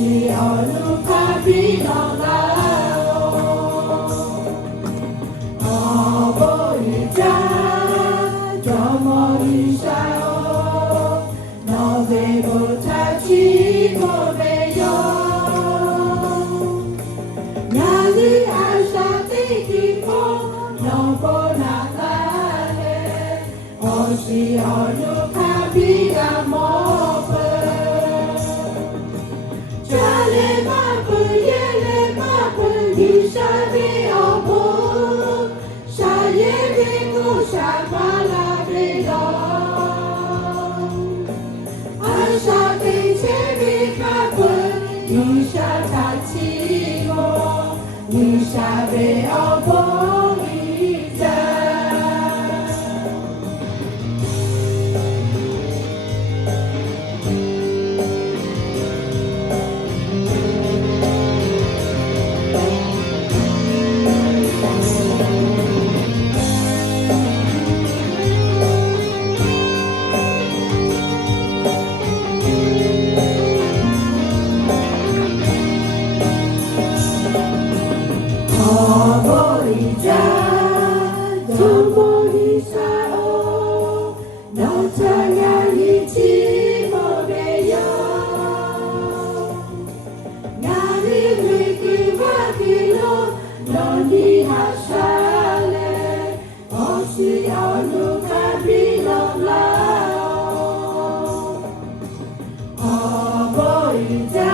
Oshi onu kabinola Oboita Jomorisha Novebo tachi moreyo Nali ashati kiko Nobonakale Oshi onu kabinola Jale mapu yele mapu nishabe obo shaye bingu shamala bela ashate chebi mapu nishatati mo nishabe obo ita Oboita, Tomorisa o, no tangalichi moreyo. Nani wiki wakilo, no ni hashale, oshi onu kabilo lao. Oboita,